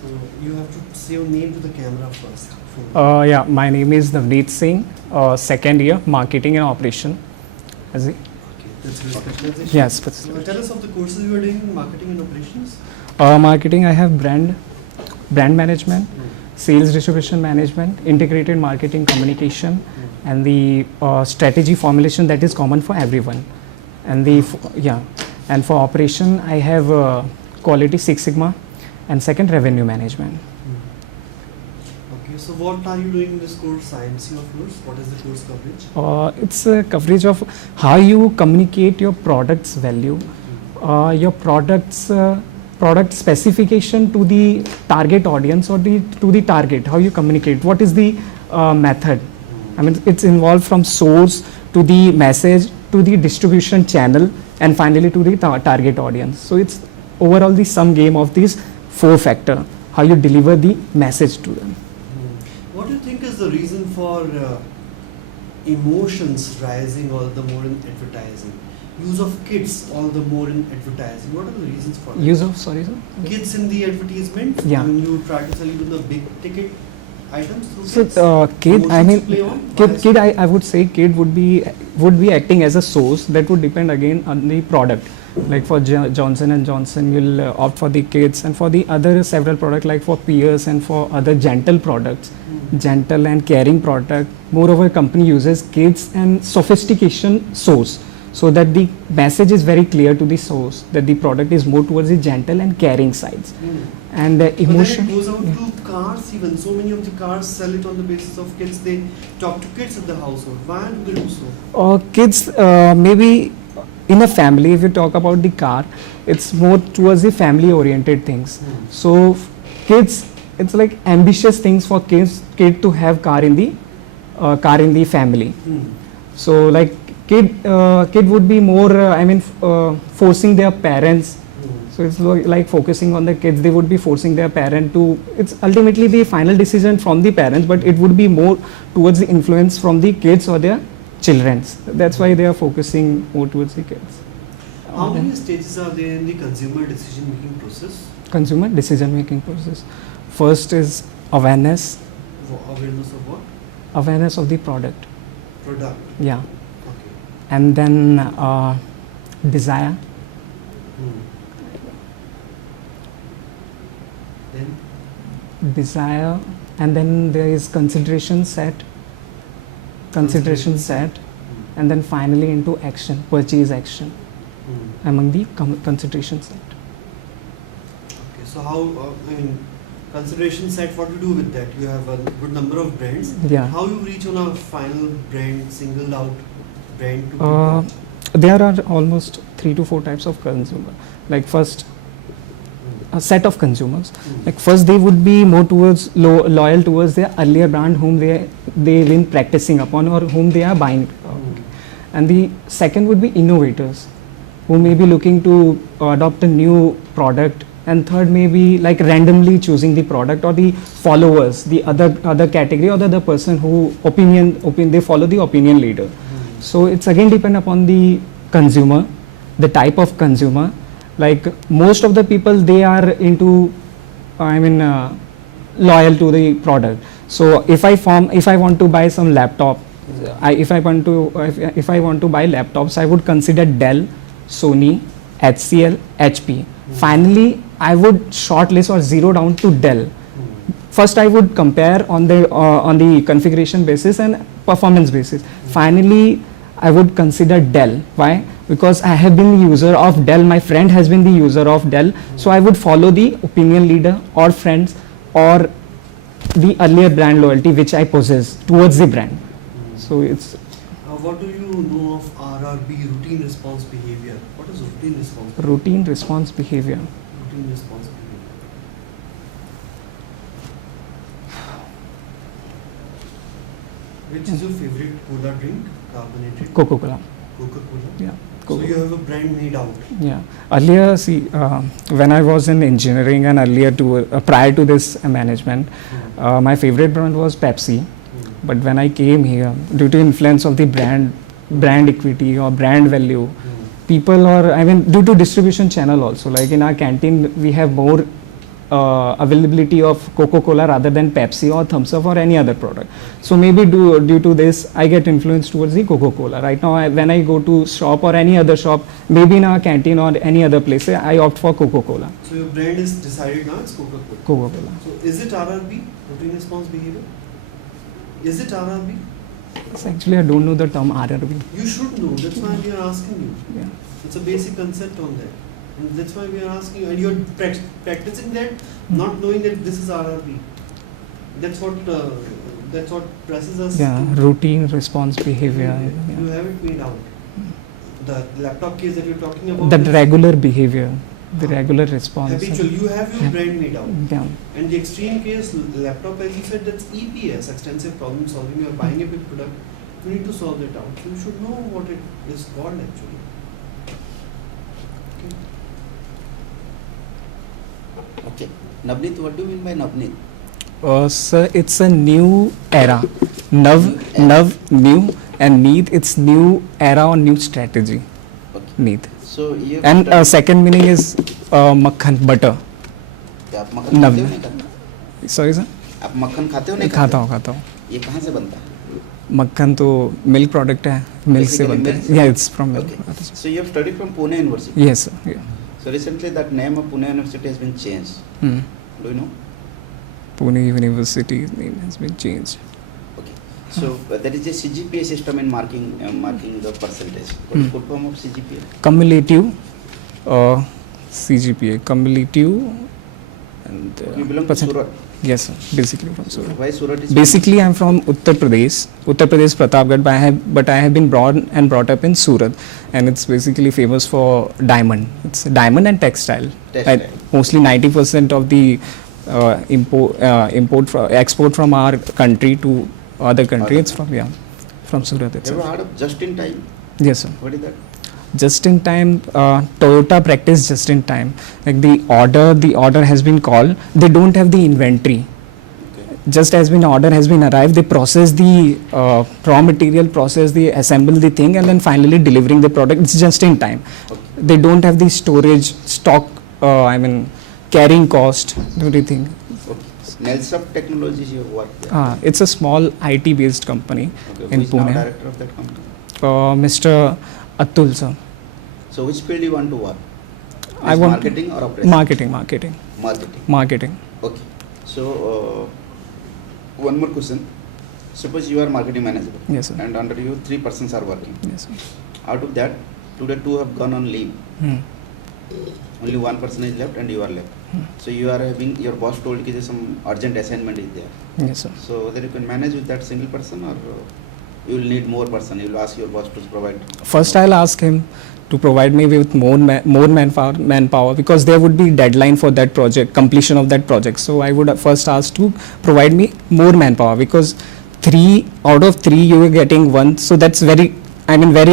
So you have to say your name to the camera first. Yeah, my name is Navneet Singh, second year marketing and operation. Is it? Okay, that's your specialization. Yes, So tell us of the courses you are doing in marketing and operations. marketing. I have brand management, sales distribution management, integrated marketing communication, and the strategy formulation that is common for everyone. And and for operation I have quality Six Sigma, and second revenue management. Okay, so what are you doing in this course? Science of course. What is the course coverage? It's a coverage of how you communicate your product's value, your product specification to the target audience or to the target, how you communicate, what is the method. I mean, it's involved from source to the message to the distribution channel and finally to the target audience. So it's overall the sum game of these four factor, how you deliver the message to them. What do you think is the reason for emotions rising all the more in advertising? Use of kids all the more in advertising. What are the reasons for that? Use of, sorry sir? Kids in the advertisement? Yeah. When you try to sell even the big ticket items through So kids? kid, I mean, Emotions play on? kid, I would say kid would be acting as a source. That would depend again on the product. Like for Johnson and Johnson, you'll opt for the kids, and for the other several products like for Pierce and for other gentle products, gentle and caring product. Moreover, company uses kids and sophistication source, so that the message is very clear to the source that the product is more towards the gentle and caring sides. And emotion. But then it goes out to cars even. So many of the cars sell it on the basis of kids. They talk to kids at the household. Why do they do so? Kids, maybe in a family, if you talk about the car, it's more towards the family oriented things. So kids, it's like ambitious things for kid to have car in the family. So like kid would be more forcing their parents. So it's like focusing on the kids. They would be forcing their parent to, it's ultimately the final decision from the parents, but it would be more towards the influence from the kids or their children's. That's why they are focusing more towards the kids. How many stages are there in the consumer decision making process? Consumer decision making process. First is awareness. Awareness of what? Awareness of the product. Product. Yeah. Okay. And then desire. Then? Desire. And then there is consideration set. And then finally into action, purchase action among the consideration set. Okay, so how, consideration set, what do you do with that? You have a good number of brands. Yeah. How you reach on a final brand, singled out brand to people? There are almost 3 to 4 types of consumer. Like first, a set of consumers. Like first, they would be more towards loyal towards their earlier brand whom they've been practicing upon or whom they are buying. And the second would be innovators who may be looking to adopt a new product. And third may be like randomly choosing the product, or the followers, the other category, or the other person who they follow the opinion leader. So it's again depend upon the consumer, the type of consumer. Like most of the people, they are into, loyal to the product. So if I want to buy some laptop, if I want to buy laptops, I would consider Dell, Sony, HCL, HP. Finally, I would shortlist or zero down to Dell. First, I would compare on the configuration basis and performance basis. Finally, I would consider Dell. Why? Because I have been the user of Dell. My friend has been the user of Dell. So I would follow the opinion leader or friends or the earlier brand loyalty which I possess towards the brand. So it's. What do you know of RRB, routine response behavior? What is routine response behavior? Routine response behavior. Routine response behavior. Which is your favorite cola drink? Carbonated? Coca-Cola. Coca-Cola? Yeah. So you have a brand made out? Yeah. Earlier, see, when I was in engineering and earlier prior to this management, my favorite brand was Pepsi. But when I came here, due to influence of the brand equity or brand value, people due to distribution channel also, like in our canteen, we have more availability of Coca-Cola rather than Pepsi or Thumbs Up or any other product. So maybe due to this, I get influenced towards the Coca-Cola. Right now, when I go to shop or any other shop, maybe in a canteen or any other place, I opt for Coca-Cola. So your brand is decided now, it's Coca-Cola. Coca-Cola. So is it RRB, routine response behavior? Is it RRB? So actually, I don't know the term RRB. You should know, that's why we are asking you. Yeah. It's a basic concept on that. And that's why we are asking you, and you're practicing that, not knowing that this is RRB. That's what presses us. Yeah, to- routine response behavior. You Yeah. have it made out. The laptop case that you're talking about. The is regular behavior, the regular response. habitual. You have your Yeah. brand made out. Yeah. And the extreme case, laptop, as you said, that's EPS, extensive problem solving. You are buying a big product, you need to solve it out. So you should know what it is called actually. Okay. Okay. Navneet, what do you mean by Navneet? Sir, it's a new era. Nav, new, and Neet, it's new era or new strategy. Okay. Neet. So ये And second meaning is makhan, butter. क्या आप मक्खन नव- खाते हो नहीं खाते? Sorry, sir? आप मक्खन खाते हो नहीं खाता हूँ. ये कहाँ से बनता है? मक्खन तो मिल्क प्रोडक्ट है, मिल्क से Basically बनता milk है. Yeah, it's from milk. Okay. So you have studied from Pune University. Yes, sir. Yeah. So recently that name of Pune University has been changed. Hmm. Do you know? Pune University name has been changed. Okay. So there is a CGPA system in marking the percentage. What is Hmm. full form of CGPA? Cumulative CGPA, cumulative and You belong to percent. Surat. Yes, sir. Basically from Surat. Why Surat is? Basically, I'm from Uttar Pradesh Pratapgarh, but I have been born and brought up in Surat, and it's basically famous for diamond. It's diamond and textile. Textile. Mostly 90% of the export from our country to other country. It's from Surat Have you itself. heard of just in time? Yes, sir. What is that? Just in time, Toyota practice just in time. Like the order has been called. They don't have the inventory. Okay. Just as when order has been arrived, they process the raw material, they assemble the thing, and then finally delivering the product. It's just in time. Okay. They don't have the storage, stock, carrying cost, everything. Okay. Nelsoft Technologies you work there. It's a small IT based company Okay. in Who is now Pune. director of that company? Mr. Atul, sir. So which field you want to work? I Is want marketing or operation? Marketing. Marketing. Okay. So one more question. Suppose you are marketing manager Yes, sir. and under you 3 persons are working. Yes, sir. Out of that, today 2 have gone on leave. Hmm. Only 1 person is left and you are left. So you are having your boss told you some urgent assignment is there. Yes, sir. So then you can manage with that single person, or you will need more person. You will ask your boss to provide. First, I'll ask him to provide me with more manpower, because there would be deadline for that project, completion of that project. So I would first ask to provide me more manpower, because 3 out of 3 you are getting 1, so that's very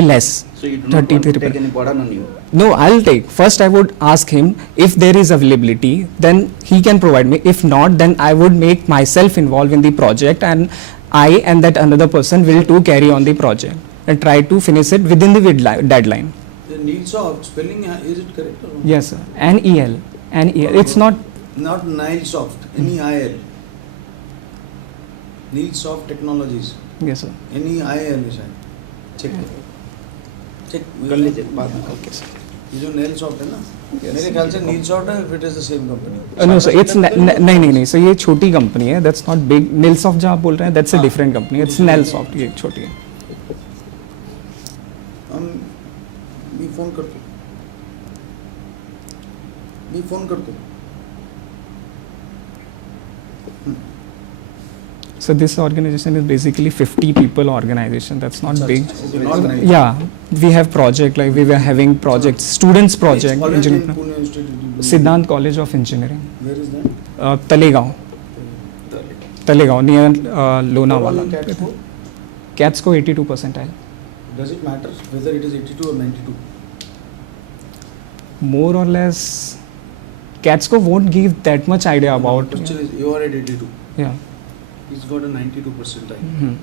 less. So you do not want to 33 take any burden on you. No, I'll take. First, I would ask him if there is availability, then he can provide me. If not, then I would make myself involved in the project, and I and that another person will too carry on the project and try to finish it within the deadline. The Neilsoft spelling, is it correct or wrong? Yes, sir. NEL. It's not. Not Nilesoft, NEIL. Neilsoft Technologies, Yes, sir. NEIL is check. Check. कर लीजिए बाद में। Okay, sir. ये जो Nailsoft है ना, Yes. मेरे ख्याल से Neilsoft है, if it is the same company. No, sir. It's नहीं. So ये छोटी कंपनी है. That's not big. Nilsoft जो आप बोल रहे हैं, that's a हाँ. different company. It's Nelsoft. ये छोटी है. हम मी फोन करतो. So this organization is basically 50 people organization. That's not अच्छा, big. अच्छा, not nice. Yeah, we have project, like we were having projects, students Which project, college in engineering. Pune Institute you do? Siddhant College of Engineering, Where is that? Talegaon, near Lonavala. Overall CAT score? CAT score 82 percentile. Does it matter whether it is 82 or 92? More or less, CAT score won't give that much idea about. Question is, you are at 82. Yeah. He's got a 92 percentile. Mhm.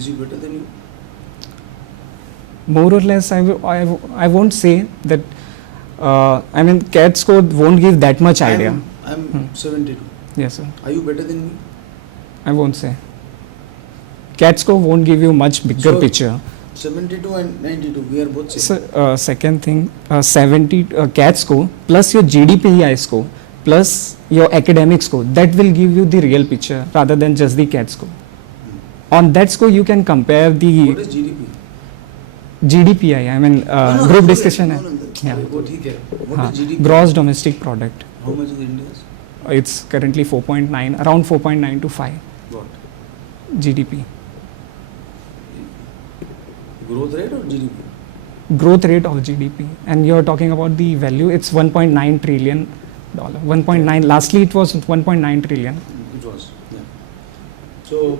Is he better than you? More or less, I won't say that. CAT score won't give that much idea. I'm Hmm. 72. Yes, sir. Are you better than me? I won't say. CAT score won't give you much bigger So- picture. 72 and 92, we are both same. So, second thing, 70 CAT score plus your GDPI score plus your academic score, that will give you the real picture rather than just the CAT score. On that score, you can compare What the is GDP? GDPI, I mean No, group no, discussion. no, no, Yeah. What he get? What हाँ, is GDP? gross domestic product. How much is India's? It's currently 4.9, around 4.9 to 5 What? GDP. Growth rate or GDP? Growth rate of GDP. And you're talking about the value, it's 1.9 trillion dollar. 1.9, lastly it was 1.9 trillion. It was, yeah. So,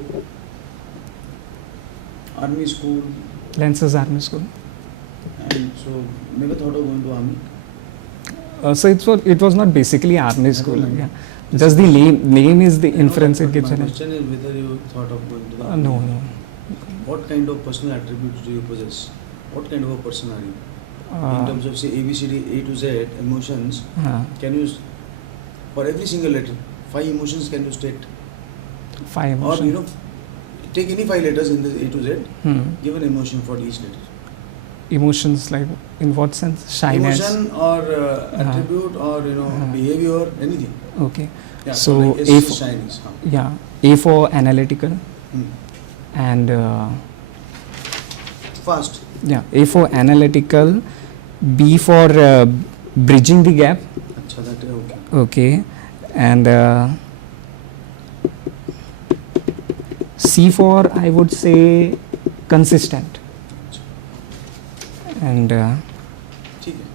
army school, Lances Army School. and so never thought of going to army. So it was not basically army school. know. Yeah. Just the name is the inference No, it gives. My in it. question is whether you thought of going to the army. No. What kind of personal attributes do you possess? What kind of a person are you? In Uh, terms of say ABCD, A to Z, emotions, uh, for every single letter, 5 emotions can you state? 5 Or emotion. take any 5 letters in the A to Z, Hmm. give an emotion for each letter. Emotions like in what sense? Shyness. Emotion or attribute or behavior, anything. Okay. Yeah, So, like S A is for- shyness. Huh. Yeah. A for analytical Hmm. and Fast. yeah, A for analytical, B for bridging the gap. Acha, that is okay. Okay. And C for, I would say, consistent. And ठीक है.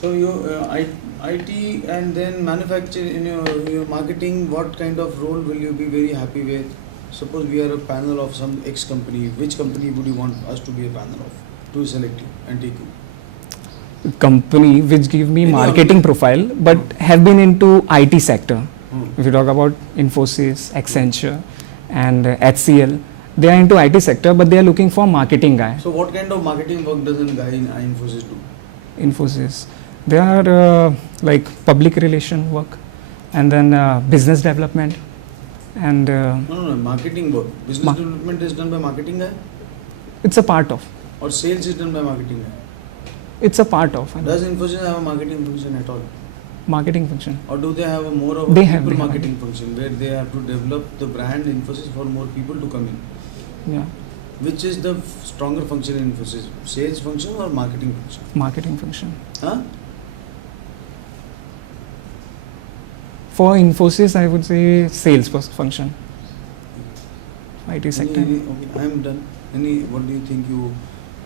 So you IT and then manufacture in your marketing, what kind of role will you be very happy with? Suppose we are a panel of some X company. Which company would you want us to be a panel of to select you and take you? company which give me Any marketing profile but have been into IT sector. Hmm. If you talk about Infosys, Accenture and HCL, they are into IT sector but they are looking for marketing guy. So what kind of marketing work does a guy in Infosys do? Infosys, they are like public relation work and then business development and No, marketing work. Business Ma- development is done by marketing guy it's a part of. or sales is done by marketing guy? It's a part of Does Infosys have a marketing function at all? marketing function. Or do they have a more of a They have- people they have. marketing function where they have to develop the brand Infosys for more people to come in? Yeah, Which is the stronger function in Infosys? Sales function or marketing function? marketing function. Huh? For Infosys, I would say sales function. IT sector. Okay, I am done. What do you think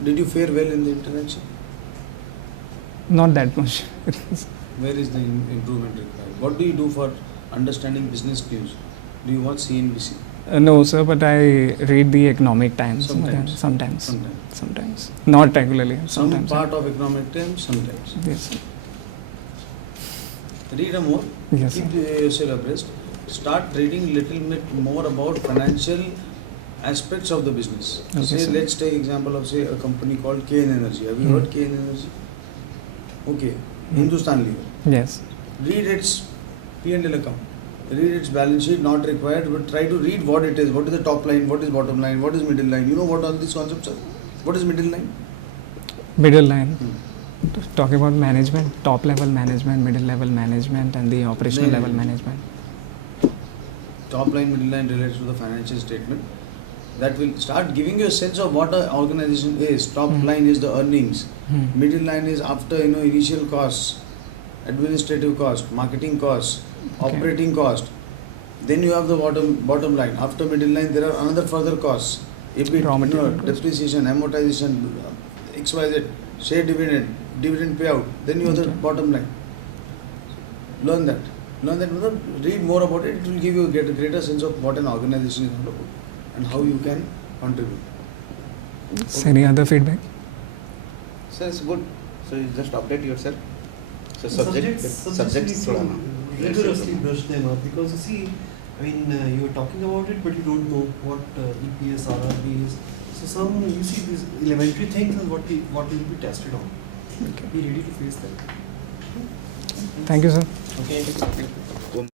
did you fare well in the interaction? Not that much. Where is the improvement required? What do you do for understanding business news? Do you watch CNBC? No, sir, but I read the Economic Times. Sometimes. Sometimes. Sometimes. Not regularly. Some Sometimes. part of Economic Times, sometimes. Yes, sir. Read a more. Yes, Keep sir. yourself abreast. Start reading little bit more about financial aspects of the business. Okay, Say, sir. let's take example of say a company called KN Energy. Have you Hmm. heard KN Energy? Okay, Hindustan Lever. Yes. Read its P&L account. Read its balance sheet. Not required, but try to read what it is. What is the top line? What is bottom line? What is middle line? You know what all these concepts are? What is middle line? Middle line. Hmm. Talking about management, top level management, middle level management, and the operational No, no, level no. management. Top line, middle line relates to the financial statement. That will start giving you a sense of what an organization is. Top Hmm. line is the earnings. Hmm. Middle line is after initial costs, administrative cost, marketing costs, Okay. operating cost. Then you have the bottom line. After middle line, there are another further costs. EBIT, Raw material cost. depreciation, amortization, XYZ, share dividend payout. Then you have the Okay. bottom line. Learn that. Read more about it. It will give you get a greater sense of what an organization is all about and how you can contribute. So any other feedback? So it's good. So you just update yourself. So Subjects subjects need thoda to na. rigorously brush them up because you see, I mean, you're talking about it, but you don't know what EPS, RRB is. So some you see these elementary things is what will be tested on. Okay. Be ready to face that. Thank you, sir. Okay. Om.